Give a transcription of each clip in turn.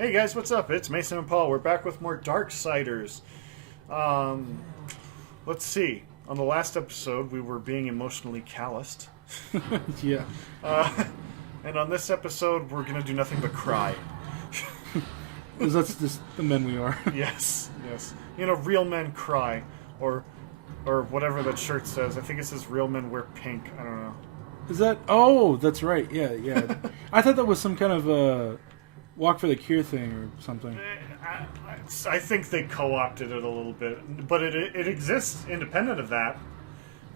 Hey guys, what's up? It's Maysun and Paul. We're back with more Darksiders. Let's see. On the last episode, we were being emotionally calloused. Yeah. And on this episode, we're gonna do nothing but cry. Because that's just the men we are. Yes. You know, real men cry. Or whatever that shirt says. I think it says real men wear pink. I don't know. Is that... Oh, that's right. Yeah. I thought that was some kind of Walk for the Cure thing or something. I think they co-opted it a little bit. But it exists independent of that.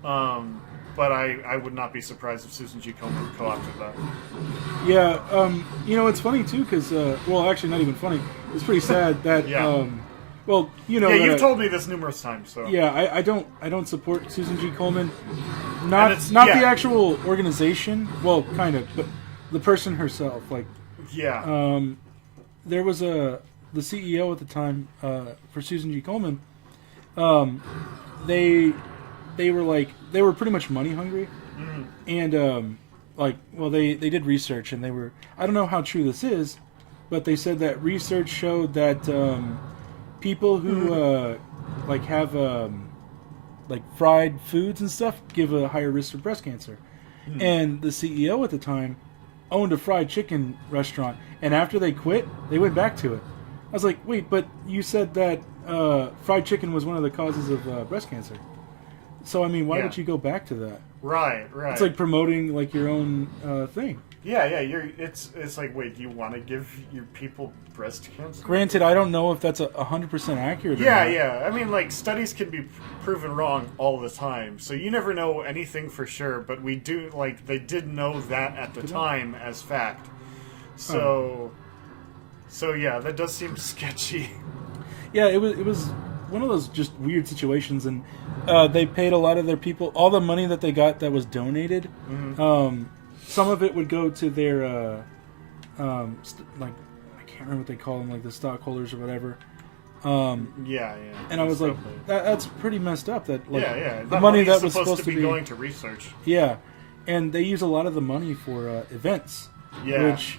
But I would not be surprised if Susan G. Komen co-opted that. Yeah, you know, it's funny, too, because... well, actually, not even funny. It's pretty sad that... Yeah. Well, you know... Yeah, you've told me this numerous times, so... Yeah, I don't support Susan G. Komen. Not yeah. the actual organization. Well, kind of, but the person herself. Like... Yeah. There was the CEO at the time for Susan G. Komen. They were pretty much money hungry, and they did research, and they were, I don't know how true this is, but they said that research showed that people who have fried foods and stuff give a higher risk for breast cancer. And the CEO at the time owned a fried chicken restaurant, and after they quit, they went back to it. I was like, wait, but you said that fried chicken was one of the causes of breast cancer. So, I mean, why would you go back to that? Right. It's like promoting like your own thing. Yeah. It's like, wait, do you want to give your people breast cancer? Granted, I don't know if that's 100% accurate. Yeah. I mean, like, studies can be proven wrong all the time, so you never know anything for sure. But we do, like, they did know that at the time as fact. So yeah, that does seem sketchy. Yeah, it was one of those just weird situations, and they paid a lot of their people all the money that they got that was donated. Some of it would go to their I can't remember what they call them, like the stockholders or whatever. Yeah. And I was like, that's pretty messed up. That the money that was supposed to be going to research. Yeah, and they use a lot of the money for events. Yeah. Which,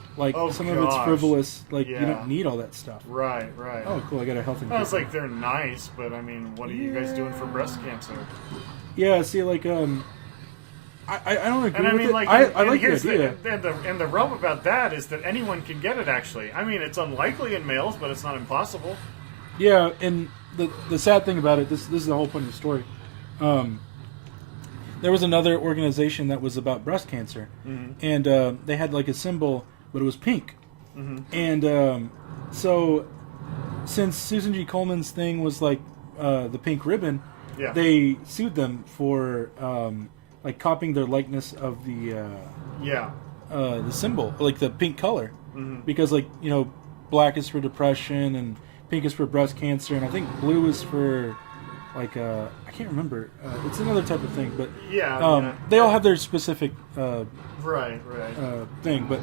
some of it's frivolous. Like, you don't need all that stuff. Right. Oh, cool, I got a health and I was like, they're nice, but I mean, what are you guys doing for breast cancer? Yeah, see, like, I don't agree and I mean, with like, it. I like the idea. And the rub about that is that anyone can get it, actually. I mean, it's unlikely in males, but it's not impossible. Yeah, and the sad thing about it, this is the whole point of the story. There was another organization that was about breast cancer, and they had like a symbol, but it was pink. And so, since Susan G. Coleman's thing was like the pink ribbon, they sued them for like copying their likeness of the symbol, like the pink color, because like, you know, black is for depression and pink is for breast cancer, and I think blue is for like I can't remember. It's another type of thing, but they all have their specific thing. But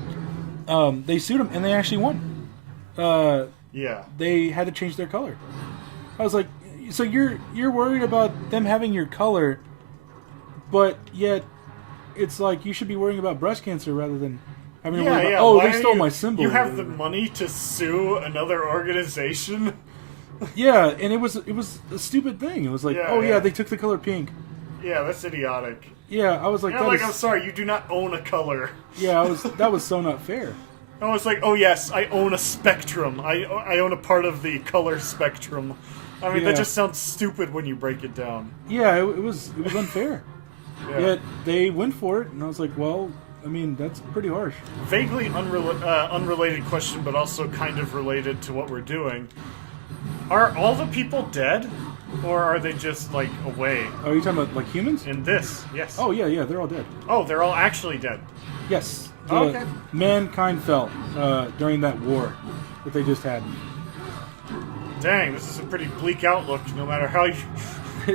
they sued them, and they actually won. They had to change their color. I was like, so you're worried about them having your color, but yet it's like you should be worrying about breast cancer rather than having to worry about, they stole my symbol. You have the money to sue another organization. Yeah, and it was a stupid thing. It was like, they took the color pink. Yeah, that's idiotic. Yeah, I was like, I'm sorry, you do not own a color. Yeah, that was so not fair. I was like, oh yes, I own a spectrum. I own a part of the color spectrum. I mean, that just sounds stupid when you break it down. Yeah, it was unfair. Yet they went for it, and I was like, well, I mean, that's pretty harsh. Vaguely unrelated question, but also kind of related to what we're doing. Are all the people dead, or are they just, like, away? Oh, are you talking about, like, humans? In this, yes. Oh, yeah, they're all dead. Oh, they're all actually dead? Yes. Okay. Mankind fell during that war that they just had. Dang, this is a pretty bleak outlook, no matter how you...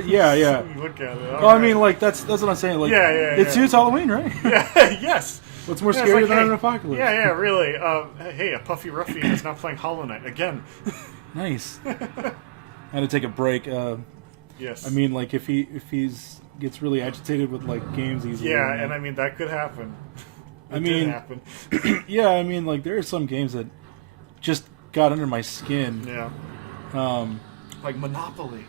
yeah. you look at it. Well, I mean, like, that's what I'm saying. Like, it's Halloween, right? Yes. What's more scary than an apocalypse? Yeah, really. Hey, a puffy ruffian is now playing Hollow Knight again. Nice. I had to take a break. Yes. I mean, like, if he's gets really agitated with like games easily. Yeah, and I mean that could happen. It did happen. Yeah, I mean, like there are some games that just got under my skin. Yeah. Like Monopoly.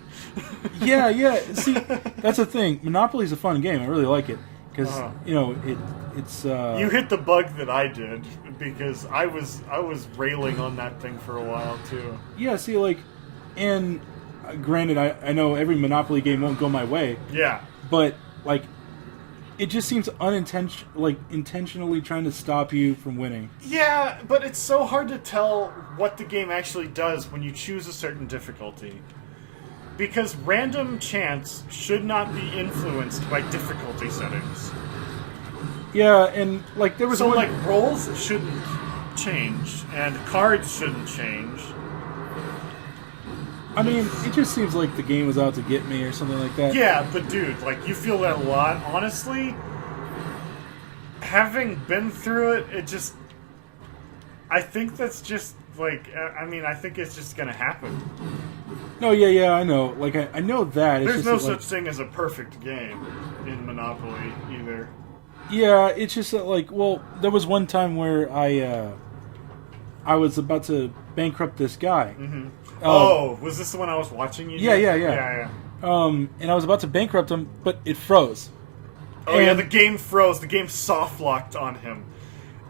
Yeah. See, that's the thing. Monopoly's a fun game. I really like it because it's. You hit the bug that I did because I was railing on that thing for a while too. Yeah. See, like, and granted, I know every Monopoly game won't go my way. Yeah. But like, it just seems intentionally trying to stop you from winning. Yeah, but it's so hard to tell what the game actually does when you choose a certain difficulty. Because random chance should not be influenced by difficulty settings. Yeah, and like there was like rolls shouldn't change and cards shouldn't change. I mean, it just seems like the game was out to get me or something like that. Yeah, but dude, like, you feel that a lot. Honestly, having been through it, I think that's just, like, I think it's just gonna happen. No, yeah, I know. Like, I know that. There's no such thing as a perfect game in Monopoly, either. Yeah, it's just that, like, well, there was one time where I was about to bankrupt this guy. Mm-hmm. Was this the one I was watching you do? Yeah. And I was about to bankrupt him, but it froze. Oh, yeah, the game froze. The game soft locked on him.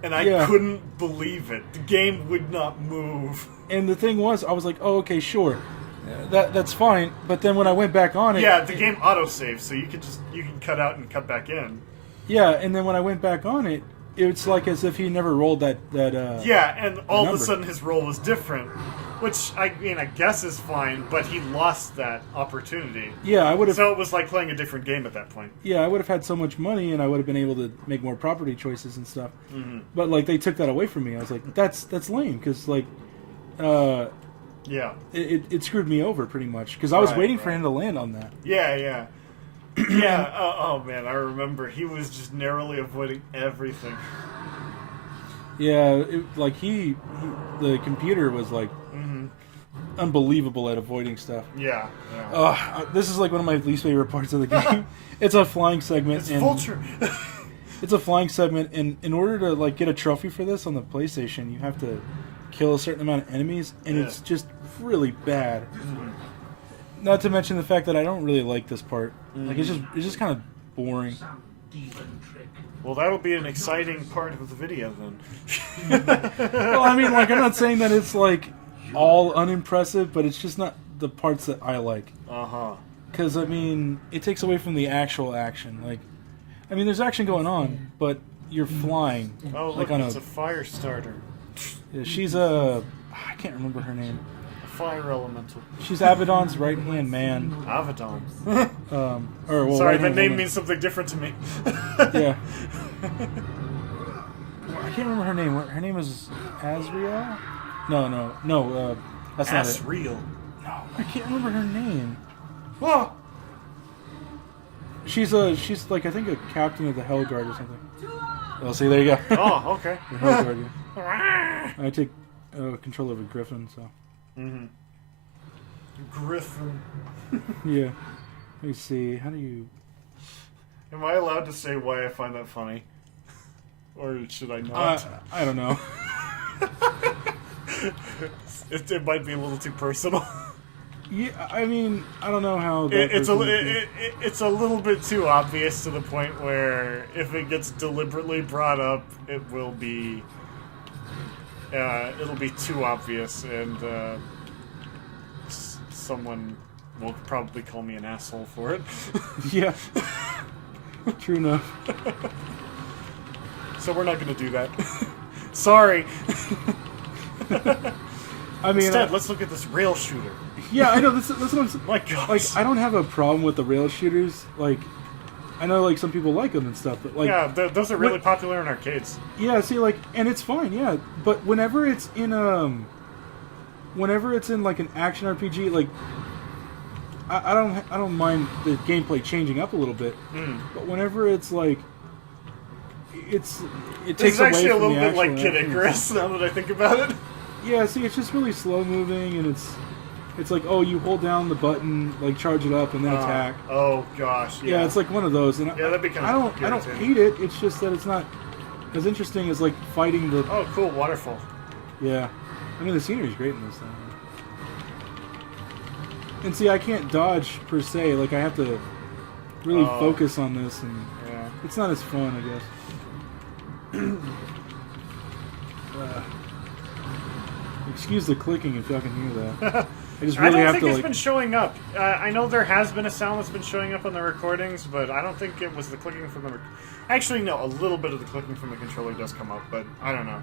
And I couldn't believe it. The game would not move. And the thing was, I was like, oh, okay, sure. That's fine. But then when I went back on it... Yeah, the game autosaves, so you can cut out and cut back in. Yeah, and then when I went back on it, it's like as if he never rolled that yeah, and all of a sudden his roll was different. Which, I guess is fine, but he lost that opportunity. Yeah, I would have... So it was like playing a different game at that point. Yeah, I would have had so much money, and I would have been able to make more property choices and stuff. Mm-hmm. But, like, they took that away from me. I was like, that's lame, because, like... yeah. It screwed me over, pretty much, because I was waiting for him to land on that. Yeah. Yeah, oh man, I remember. He was just narrowly avoiding everything. Yeah, the computer was, like... unbelievable at avoiding stuff. Yeah. This is like one of my least favorite parts of the game. It's a flying segment. It's Vulture. It's a flying segment, and in order to like get a trophy for this on the PlayStation, you have to kill a certain amount of enemies, and it's just really bad. Mm-hmm. Not to mention the fact that I don't really like this part. Mm-hmm. Like it's just kind of boring. Well, that'll be an exciting part of the video then. Well, I mean, like I'm not saying that it's like all unimpressive, but it's just not the parts that I like. Because I mean, it takes away from the actual action. Like, I mean, there's action going on, but you're flying. Oh, like look, it's a fire starter. Yeah, she's I can't remember her name. A fire elemental. She's Abaddon's right hand man. Abaddon. Sorry, that name means something different to me. Yeah. I can't remember her name. Her name is Azriel. No, that's not it. Real. No, I can't remember her name. Whoa! She's like I think a captain of the Hellguard or something. Oh, see, there you go. Oh, okay. The Hellguard. Yeah. I take control over Griffin, so. Mm-hmm. Griffin. Yeah. Let me see. How do you? Am I allowed to say why I find that funny, or should I not? I don't know. It might be a little too personal. Yeah, I mean, I don't know how. It's a little bit too obvious to the point where if it gets deliberately brought up, it will be. It'll be too obvious, and someone will probably call me an asshole for it. Yeah. True enough. So we're not going to do that. Sorry. I mean, instead, let's look at this rail shooter. Yeah, I know. That's what I'm saying. My gosh. Like, I don't have a problem with the rail shooters. Like, I know, like, some people like them and stuff, but, like... Yeah, those are really popular in arcades. Yeah, see, like, and it's fine, yeah. But whenever it's in, like, an action RPG, like... I don't mind the gameplay changing up a little bit. But whenever it's, like... It takes away from the action. It's actually a little bit like Kid Icarus, now that I think about it. Yeah, see, it's just really slow moving, and it's like, oh, you hold down the button, like charge it up, and then attack. Oh gosh, yeah. Yeah, it's like one of those, and that'd be kind of I don't hate it. It's just that it's not as interesting as like fighting the. Oh, cool waterfall. Yeah. I mean, the scenery's great in this thing. And see, I can't dodge per se. Like, I have to really focus on this, and it's not as fun, I guess. Excuse the clicking if y'all can hear that. I just really I don't have think to. It's been showing up. I know there has been a sound that's been showing up on the recordings, but I don't think it was the clicking from the. Actually, no. A little bit of the clicking from the controller does come up, but I don't know.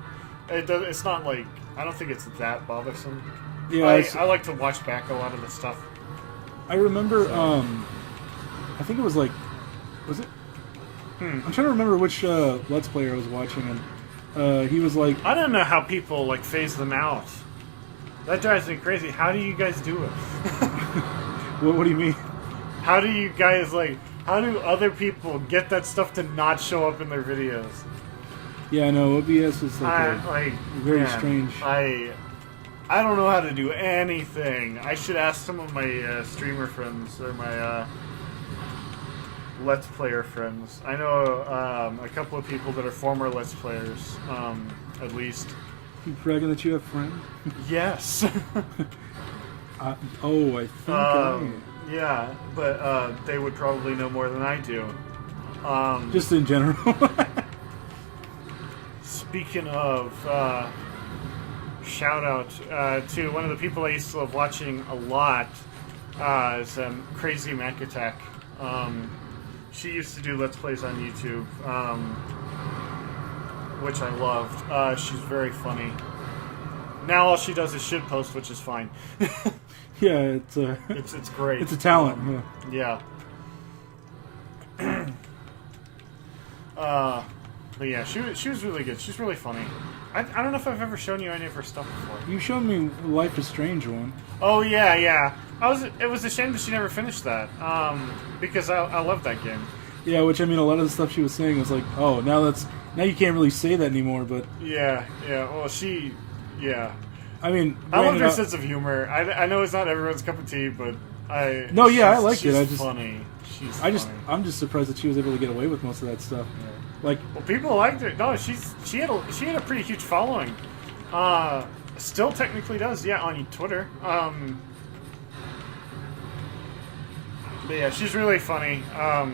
It's not like I don't think it's that bothersome. Yeah, I like to watch back a lot of the stuff. I remember. I think it was like, was it? I'm trying to remember which Let's Player I was watching, and he was like, I don't know how people like phase them out. That drives me crazy. How do you guys do it? what do you mean? How do you guys like? How do other people get that stuff to not show up in their videos? Yeah, I know OBS is very strange. I don't know how to do anything. I should ask some of my streamer friends or my Let's Player friends. I know a couple of people that are former Let's Players, at least. You bragging that you have friends? Yes. I think yeah, but they would probably know more than I do. Just in general. Speaking of, shout out to one of the people I used to love watching a lot, is Crazy Mac Attack. She used to do Let's Plays on YouTube, which I loved. She's very funny. Now all she does is shitpost, which is fine. Yeah, it's great. It's a talent. Yeah. But yeah, she was really good. She's really funny. I don't know if I've ever shown you any of her stuff before. You showed me Life is Strange one. Oh yeah. It was a shame that she never finished that. Because I love that game. Yeah, which I mean, a lot of the stuff she was saying was like, oh, now you can't really say that anymore. But yeah. Well, yeah. I mean, I love her sense of humor. I know it's not everyone's cup of tea, but I liked it. She's funny. I'm just surprised that she was able to get away with most of that stuff. Yeah. Like, well, people liked it. No, she had a pretty huge following. Still technically does, yeah, on Twitter. But yeah, she's really funny. I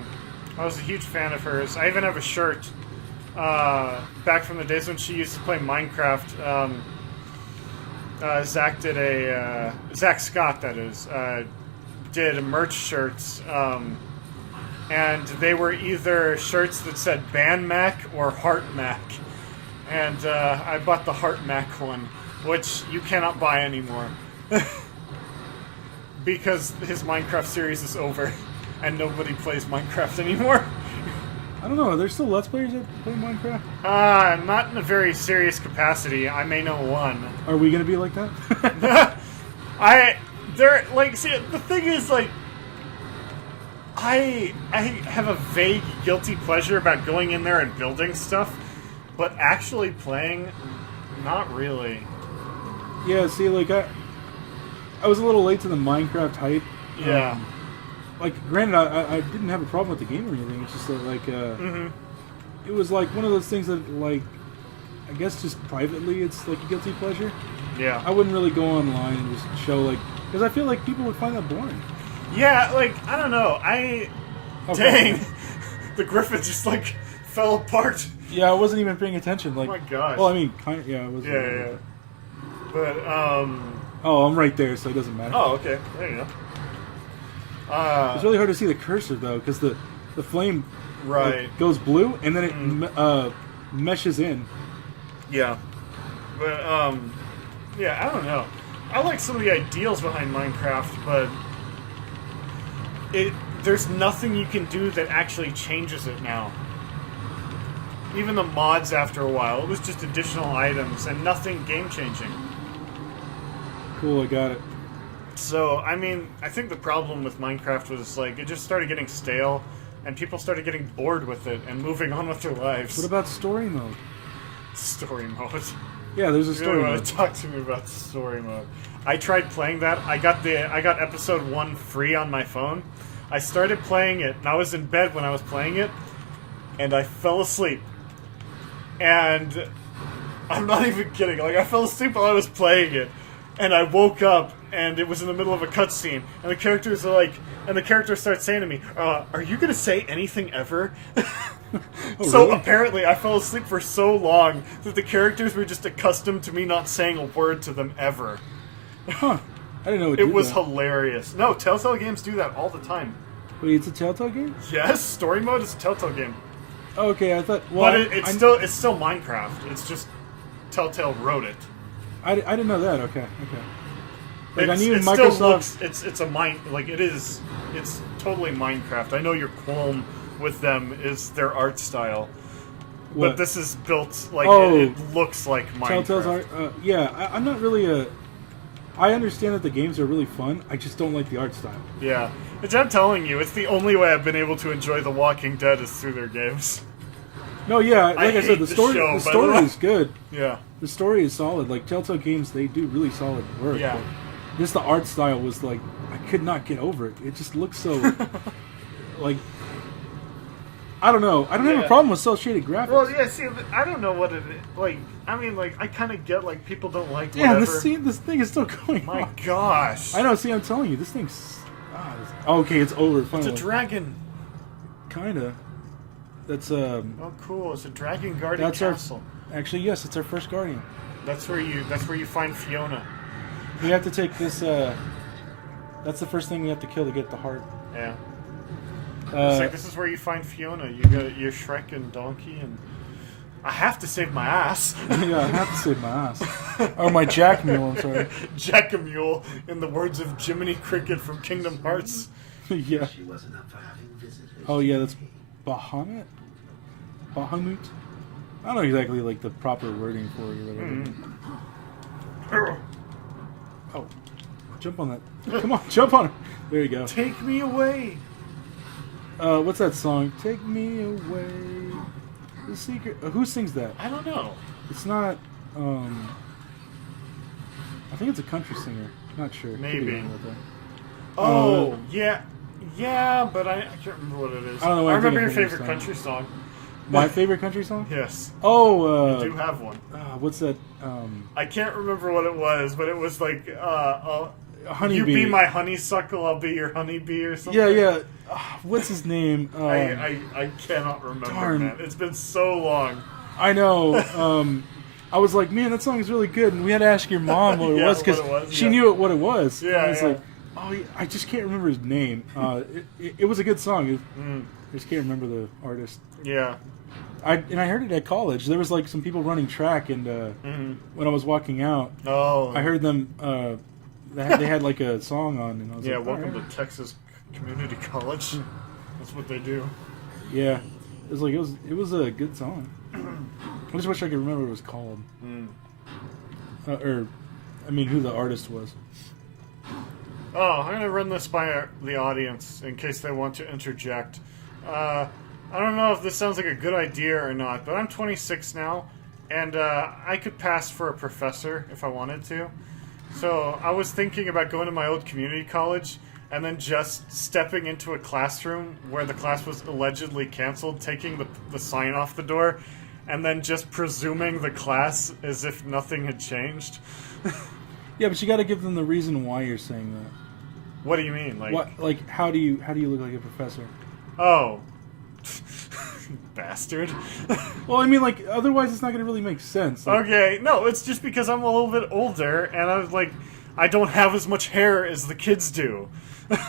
was a huge fan of hers. I even have a shirt back from the days when she used to play Minecraft. Zach Scott, that is, did merch shirts. And they were either shirts that said Ban Mac or Heart Mac. And I bought the Heart Mac one, which you cannot buy anymore. Because his Minecraft series is over, and nobody plays Minecraft anymore. I don't know, are there still Let's Players that play Minecraft? Not in a very serious capacity. I may know one. Are we gonna be like that? See, the thing is, like, I have a vague guilty pleasure about going in there and building stuff, but actually playing, not really. Yeah, see, like, I was a little late to the Minecraft hype. Yeah. Like, granted, I didn't have a problem with the game or anything. It's just that, like, it was like one of those things that, like, I guess just privately it's like a guilty pleasure. Yeah. I wouldn't really go online and just show, like, because I feel like people would find that boring. Yeah, like, I don't know. Dang. The griffin just, like, fell apart. Yeah, I wasn't even paying attention. Like, oh my gosh. Well, I mean, yeah, I was. Yeah. But, Oh, I'm right there, so it doesn't matter. Oh, okay. There you go. It's really hard to see the cursor, though, because the flame goes blue, and then it meshes in. Yeah. But, yeah, I don't know. I like some of the ideals behind Minecraft, but there's nothing you can do that actually changes it now. Even the mods after a while, it was just additional items and nothing game-changing. Cool, I got it. So, I mean, I think the problem with Minecraft was, like, it just started getting stale, and people started getting bored with it and moving on with their lives. What about story mode? Story mode? Yeah, there's a story mode. You mode. Want to talk to me about story mode? I tried playing that. I got episode 1 free on my phone. I started playing it, and I was in bed when I was playing it, and I fell asleep. And I'm not even kidding. Like, I fell asleep while I was playing it, and I woke up, and it was in the middle of a cutscene, and the characters are like, and the character starts saying to me, "Are you gonna say anything ever?" Oh, So really? apparently, I fell asleep for so long that the characters were just accustomed to me not saying a word to them ever. Huh. I didn't know It was hilarious. No, Telltale games do that all the time. Wait, it's a Telltale game? Yes, story mode is a Telltale game. Oh, okay, I thought. Well, But it's still Minecraft. It's just Telltale wrote it. I didn't know that. Okay. Like I knew It Microsoft. still looks, it's a mine, like it is. It's totally Minecraft. I know your qualm with them is their art style, What? but this is built like Oh. it looks like Minecraft. Telltale's art. Yeah, I'm not really a. I understand that the games are really fun. I just don't like the art style. Yeah, which I'm telling you, it's the only way I've been able to enjoy The Walking Dead is through their games. No, yeah, like I, hate said, the the story. show, The by the story way. is good. Yeah, The story is solid. Like Telltale games, they do really solid work. Yeah. but just the art style was like I could not get over it. It just looks so like I don't know. I don't have Yeah. a problem with cel shaded graphics. well, yeah. See, I don't know what it is. Like, I mean, like, I kind of get like people don't like yeah, whatever. this thing is still going My on. gosh, I know. See, I'm telling you, this thing's okay. It's over. it's Finally, a dragon. kinda. That's Oh, cool! It's a dragon guarding That's our- castle. actually yes. It's our first guardian. That's where you find Fiona. We have to take this. That's the first thing we have to kill to get the heart. Yeah. It's Uh, like, this is where you find Fiona. You got your Shrek and Donkey, and I have to save my ass. yeah, I have to save my ass. Or my jack mule. I'm sorry. Jack-a-mule, in the words of Jiminy Cricket from Kingdom Hearts. Yeah. She wasn't up for having visitors. Oh yeah, that's Bahamut. Bahamut. I don't know exactly like the proper wording for it or whatever. Oh, jump on that! Come on, jump on it. There you go. Take me away. What's that song? Take me away. The secret. Who sings that? I don't know. It's not. I think it's a country singer. Not sure. Could be Maybe. wrong with that. Oh, yeah, but I can't remember what it is. I don't know what I I'm remember your thinking of favorite song. country song. My favorite country song? Yes, Oh, I do have one. what's that? I can't remember what it was, but it was like, Honeybee. you be my honeysuckle, I'll be your honeybee, or something. Yeah. What's his name? I cannot remember, darn. man. It's been so long. I know. I was like, man, that song is really good, and we had to ask your mom what it Yeah, was what because it was, she yeah. knew what it was. Yeah, I was yeah. like, oh, I just can't remember his name. It was a good song. Mm. I just can't remember the artist. Yeah. I heard it at college. There was like some people running track, and when I was walking out, Oh. I heard them. They had like a song on, and I was Yeah, like, welcome alright. to Texas Community College. That's what they do. Yeah, it was like it was a good song. I just wish I could remember what it was called, or I mean, who the artist was. Oh, I'm going to run this by the audience in case they want to interject. I don't know if this sounds like a good idea or not, but I'm 26 now, and I could pass for a professor if I wanted to. So I was thinking about going to my old community college and then just stepping into a classroom where the class was allegedly canceled, taking the sign off the door, and then just presuming the class as if nothing had changed. Yeah, but you got to give them the reason why you're saying that. What do you mean? Like, What? Like, how do you look like a professor? oh, bastard. Well, I mean, like, otherwise it's not going to really make sense. Like, Okay, no, it's just because I'm a little bit older, and I was like, I don't have as much hair as the kids do.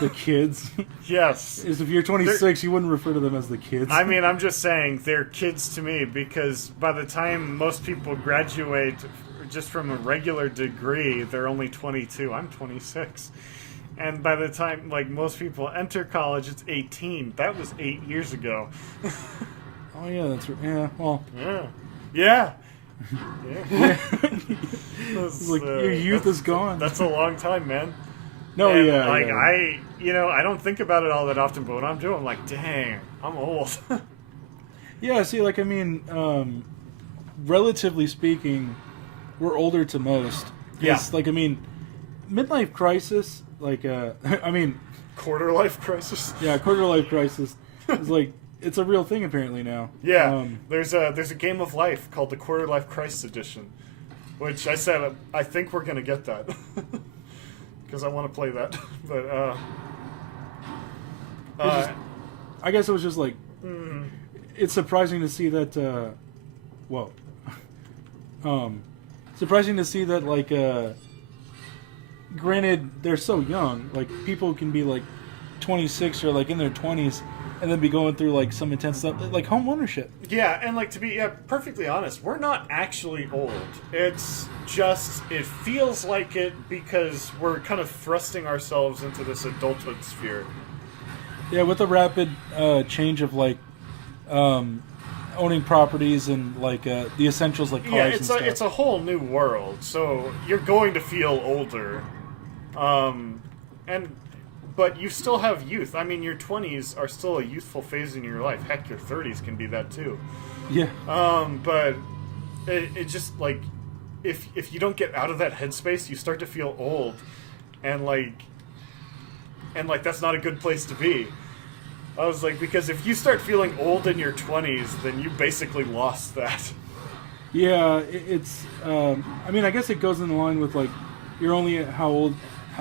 the kids. Yes. Is if you're 26, you wouldn't refer to them as the kids. I mean, I'm just saying they're kids to me because by the time most people graduate just from a regular degree, they're only 22. I'm 26. And by the time, like, most people enter college, it's 18. That was 8 years ago. Oh yeah, that's right. Yeah. Well, Yeah. Yeah. Yeah. it's like your youth is gone. That's a long time, man. No, And, yeah. like, yeah. I don't think about it all that often, but when I'm doing, I'm like, dang, I'm old. Yeah, see, like, I mean, relatively speaking, we're older to most. Yeah. Like, I mean, midlife crisis, like, I mean, Quarter life crisis. yeah, quarter life crisis is like, it's a real thing apparently now. Yeah, there's a game of life called the Quarter Life Crisis Edition, which I said I think we're gonna get that because I want to play that. But I guess it was just like it's surprising to see that. Surprising to see that like. Granted, they're so young. Like people can be like 26 or like in their 20s, and then be going through like some intense stuff, like home ownership. Yeah, and like to be perfectly honest, we're not actually old. It's just it feels like it because we're kind of thrusting ourselves into this adulthood sphere. Yeah, with the rapid change of like owning properties and like the essentials like cars and stuff. It's a whole new world. So you're going to feel older, but you still have youth. I mean, your 20s are still a youthful phase in your life. Heck, your 30s can be that too. Yeah. But it just like if you don't get out of that headspace, you start to feel old, and that's not a good place to be. I was like, because if you start feeling old in your 20s, then you basically lost that. Yeah, it's. I mean, I guess it goes in line with like you're only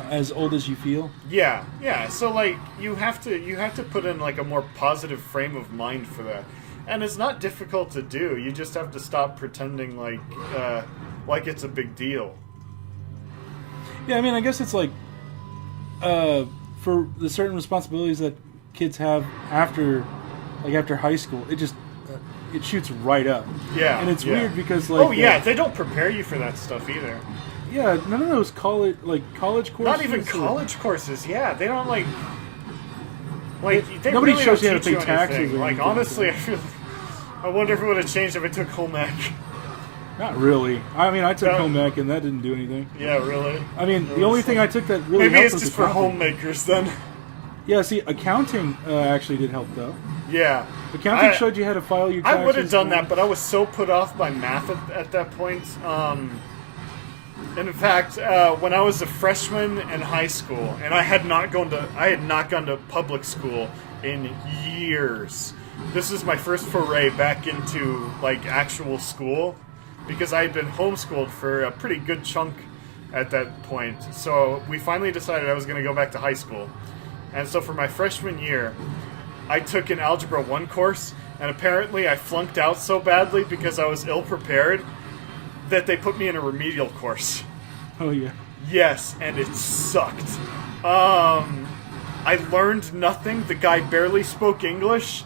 as old as you feel. Yeah. So like you have to put in like a more positive frame of mind for that, and it's not difficult to do. You just have to stop pretending like it's a big deal. Yeah, I mean, I guess it's like for the certain responsibilities that kids have after high school, it just it shoots right up. Yeah, and it's weird because like they don't prepare you for that stuff either. Yeah, none of those college courses. Not even college courses. Yeah, they don't like they nobody really shows don't you how to teach pay taxes. anything. Like honestly, I wonder if it would have changed if I took home ec. Not really. I mean, I took home ec and that didn't do anything. Yeah, really. I mean, the only thing I took that really maybe helped it's was just for homemakers then. Yeah, see, accounting actually did help, though. Yeah. Accounting showed you how to file your taxes. I would have done that, but I was so put off by math at that point. And in fact, when I was a freshman in high school, and I had not gone to public school in years. This is my first foray back into, like, actual school, because I had been homeschooled for a pretty good chunk at that point. So we finally decided I was going to go back to high school. And so for my freshman year, I took an Algebra 1 course, and apparently I flunked out so badly because I was ill-prepared that they put me in a remedial course. Oh, yeah. Yes, and it sucked. I learned nothing. The guy barely spoke English,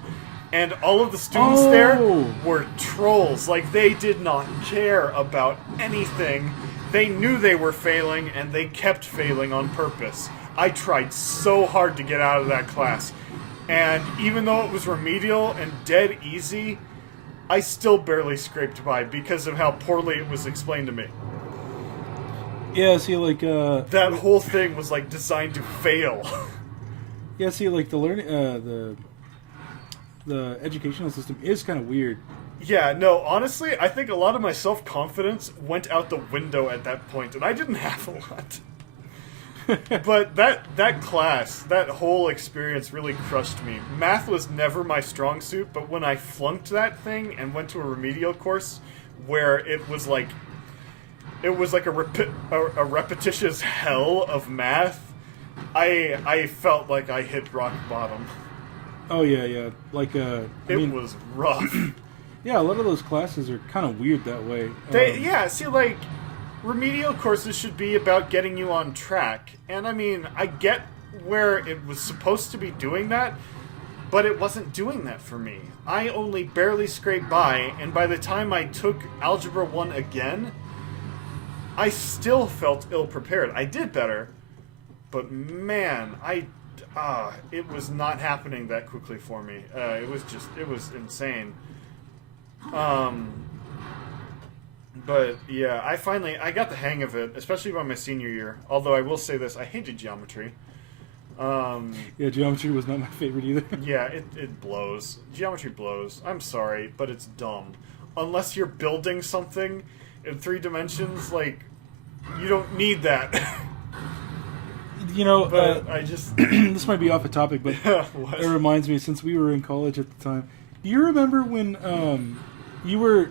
and all of the students there were trolls. Like, they did not care about anything. They knew they were failing, and they kept failing on purpose. I tried so hard to get out of that class, and even though it was remedial and dead easy, I still barely scraped by because of how poorly it was explained to me. Yeah, see, like that whole thing was like designed to fail. Yeah, see, like the learning, the educational system is kind of weird. Yeah, no, honestly, I think a lot of my self-confidence went out the window at that point, and I didn't have a lot. But that class, that whole experience really crushed me. Math was never my strong suit, but when I flunked that thing and went to a remedial course where it was like a repetitious hell of math, I felt like I hit rock bottom. Oh yeah. Like it was rough. Yeah, a lot of those classes are kind of weird that way. See, like, remedial courses should be about getting you on track. And, I mean, I get where it was supposed to be doing that, but it wasn't doing that for me. I only barely scraped by, and by the time I took Algebra 1 again, I still felt ill-prepared. I did better, but, man, it was not happening that quickly for me. It was insane. But yeah, I got the hang of it, especially by my senior year. Although I will say this, I hated geometry. Yeah, geometry was not my favorite either. Yeah, it blows. Geometry blows. I'm sorry, but it's dumb. Unless you're building something in 3 dimensions, like, you don't need that. You know, But I just this might be off a topic, but what? it reminds me, since we were in college at the time. Do you remember when you were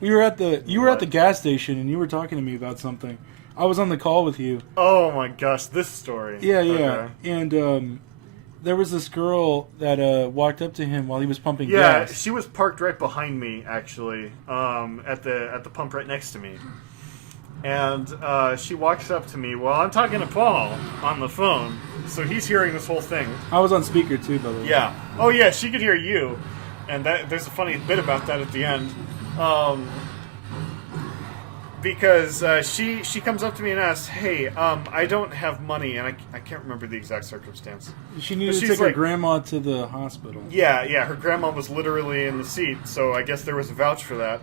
you were at the gas station and you were talking to me about something? I was on the call with you. Oh my gosh, this story. Yeah, yeah. Okay. And there was this girl that walked up to him while he was pumping Yeah, gas. she was parked right behind me, actually, at the pump right next to me. And she walks up to me while I'm talking to Paul on the phone, so he's hearing this whole thing. I was on speaker too, by the way. Yeah. Oh yeah, she could hear you, and there's a funny bit about that at the end, because she comes up to me and asks, "Hey, I don't have money," and I can't remember the exact circumstance. She needed to she's take her like- grandma to the hospital. Yeah, her grandma was literally in the seat, so I guess there was a vouch for that.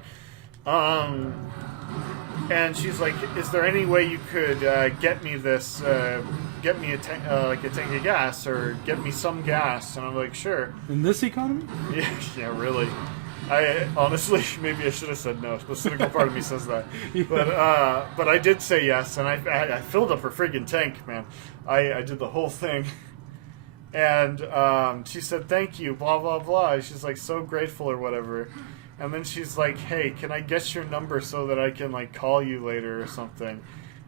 And she's like, "Is there any way you could get me this? Get me a tank of gas, or get me some gas?" And I'm like, "Sure." In this economy? Yeah, really. I honestly, maybe I should have said no. The cynical part of me says that, Yeah. but I did say yes, and I filled up her friggin' tank, man. I did the whole thing, and she said thank you, blah blah blah. She's like so grateful or whatever, and then she's like, "Hey, can I get your number so that I can like call you later or something?"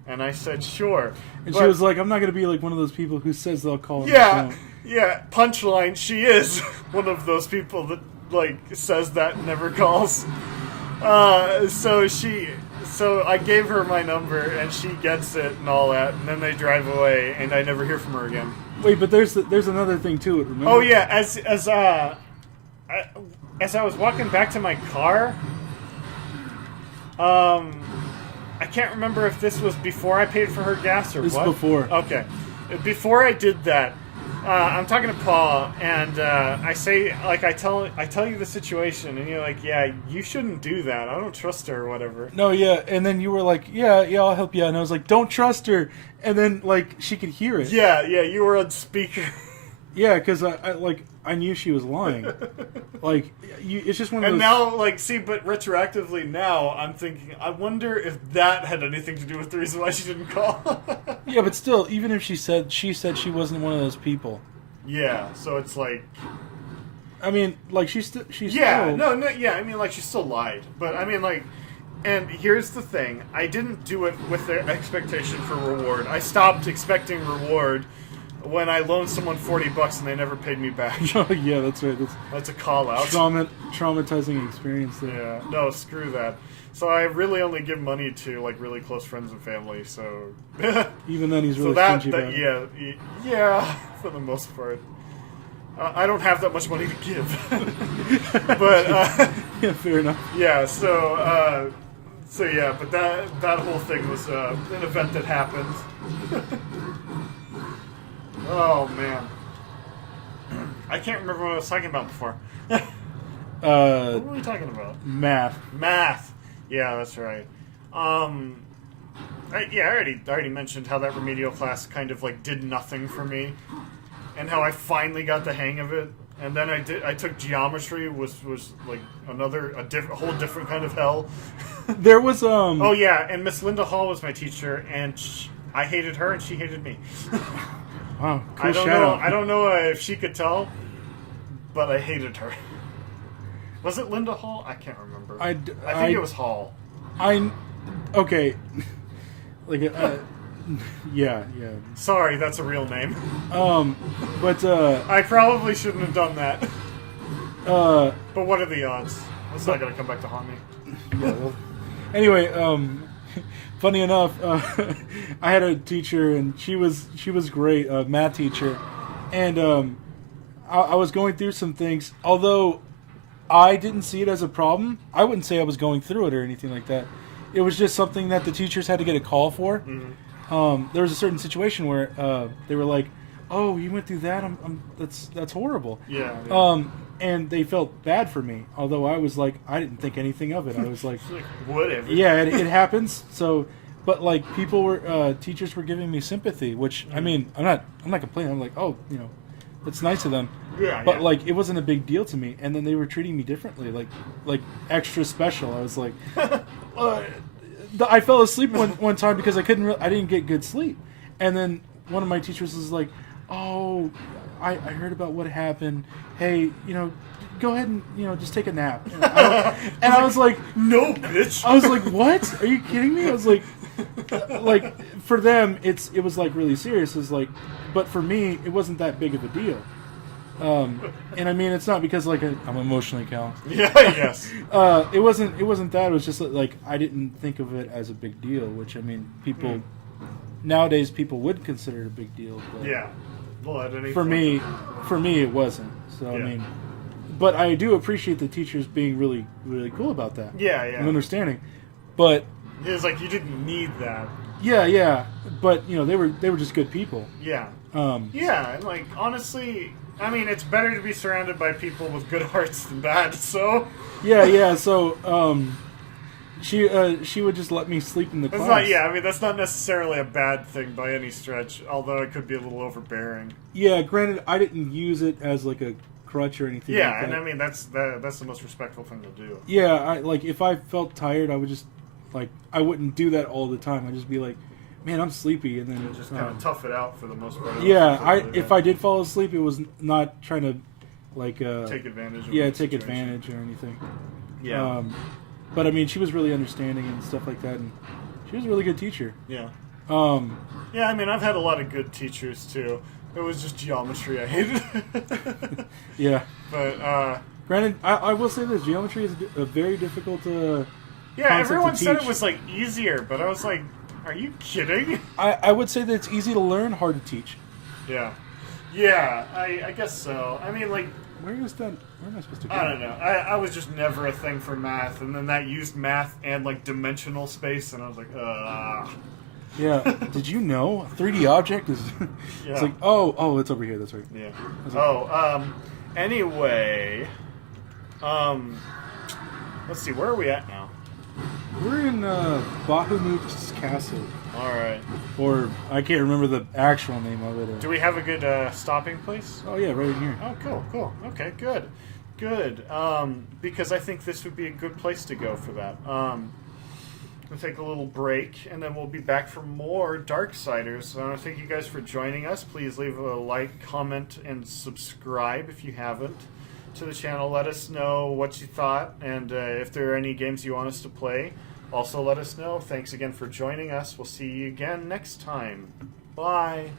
And I said sure, And but- she was like, I'm not going to be like one of those people who says they'll call and yeah, don't. yeah. Punchline: she is one of those people that like says that and never calls. So I gave her my number and she gets it and all that, and then they drive away and I never hear from her again. Wait, but there's another thing to it, remember? Oh yeah, as I was walking back to my car, I can't remember if this was before I paid for her gas or This is what. before. Okay, before I did that, I'm talking to Paul, and I say, like, I tell you the situation, and you're like, "Yeah, you shouldn't do that. I don't trust her or whatever." No, yeah, and then you were like, yeah, I'll help you out. And I was like, don't trust her. And then, like, she could hear it. Yeah, you were on speaker. Yeah, because I knew she was lying. Like, it's just one of And those... now, like, see, but retroactively now, I'm thinking, I wonder if that had anything to do with the reason why she didn't call. Yeah, but still, even if she said she wasn't one of those people. Yeah, so it's like... I mean, like, she's Yeah, still... no, yeah, I mean, like, she still lied. But, I mean, like... And here's the thing. I didn't do it with the expectation for reward. I stopped expecting reward when I loaned someone $40 and they never paid me back. Oh, yeah, that's right. That's a call-out. Traumatizing experience there. Yeah, no, screw that. So I really only give money to, like, really close friends and family, so... Even then, he's So really that stingy about it. yeah, for the most part. I don't have that much money to give. But, Yeah, fair enough. yeah, so yeah, but that whole thing was an event that happened. Oh, man. I can't remember what I was talking about before. What were we talking about? Math. Math. Yeah, that's right. I already mentioned how that remedial class kind of like did nothing for me, and how I finally got the hang of it. And then I took geometry, was like a whole different kind of hell. There was Oh yeah, and Miss Linda Hall was my teacher, and I hated her and she hated me. Wow, cool I don't shout know. out. I don't know if she could tell, but I hated her. Was it Linda Hall? I can't remember. I think it was Hall. Okay. Like, yeah. Sorry, that's a real name. But I probably shouldn't have done that. But what are the odds? It's not going to come back to haunt me. yeah, well, anyway, funny enough, I had a teacher and she was great, a math teacher, and I was going through some things. Although I didn't see it as a problem, I wouldn't say I was going through it or anything like that. It was just something that the teachers had to get a call for. Mm-hmm. There was a certain situation where they were like, "Oh, you went through that? That's horrible." Yeah. And they felt bad for me, although I was like, I didn't think anything of it. I was like, whatever. yeah, it happens. So, but like teachers were giving me sympathy, which I mean, I'm not complaining. I'm like, oh, it's nice of them. Yeah. But like, it wasn't a big deal to me. And then they were treating me differently, like extra special. I was like, I fell asleep one time because I didn't get good sleep. And then one of my teachers was like, "Oh, I heard about what happened. Hey, go ahead and just take a nap." And I was like, "No, bitch." I was like, "What? Are you kidding me?" I was like for them, it was like really serious. It was like, but for me, it wasn't that big of a deal. And I mean, it's not because like I'm emotionally callous. Yeah. Yes. It wasn't that. It was just like I didn't think of it as a big deal. Which I mean, people nowadays would consider it a big deal. But Yeah. Well, at any for point. me, it wasn't. So Yeah. I mean, but I do appreciate the teachers being really, really cool about that. Yeah. And understanding. But It was like you didn't need that. yeah. But they were just good people. Yeah. Um, Yeah, and like honestly, I mean, it's better to be surrounded by people with good hearts than bad. So yeah. So she would just let me sleep in the that's class. not. Yeah, I mean, that's not necessarily a bad thing by any stretch. Although it could be a little overbearing. Yeah, granted, I didn't use it as like a crutch or anything. Yeah, like that. and I mean that's the most respectful thing to do. Yeah, I like if I felt tired, I would just like I wouldn't do that all the time. I'd just be like, man, I'm sleepy, and then Just kind of tough it out for the most part. Yeah, if I did fall asleep, it was not trying to like take advantage. Of take situation. advantage or anything. Yeah. But I mean, she was really understanding and stuff like that, and she was a really good teacher. Yeah. Um, Yeah, I mean, I've had a lot of good teachers too. It was just geometry I hated. yeah. But granted, I will say this: geometry is a very difficult. yeah, concept everyone to said it teach. was like easier, but I was like, are you kidding? I would say that it's easy to learn, hard to teach. Yeah. Yeah, I guess so. I mean, like, Where am I supposed to go? I don't know. I was just never a thing for math, and then that used math and like dimensional space, and I was like, Yeah. Did you know a 3D object is? Yeah. It's like oh, it's over here. That's right. Yeah. Was it- Anyway, let's see. Where are we at now? We're in Bahamut's castle, All right. or I can't remember the actual name of it. Do we have a good stopping place? Oh yeah, right in here. Oh, cool. Okay, good. Because I think this would be a good place to go for that. We'll take a little break, and then we'll be back for more Darksiders. I want to thank you guys for joining us. Please leave a like, comment, and subscribe if you haven't to the channel. Let us know what you thought, and if there are any games you want us to play, also let us know. Thanks again for joining us. We'll see you again next time. Bye.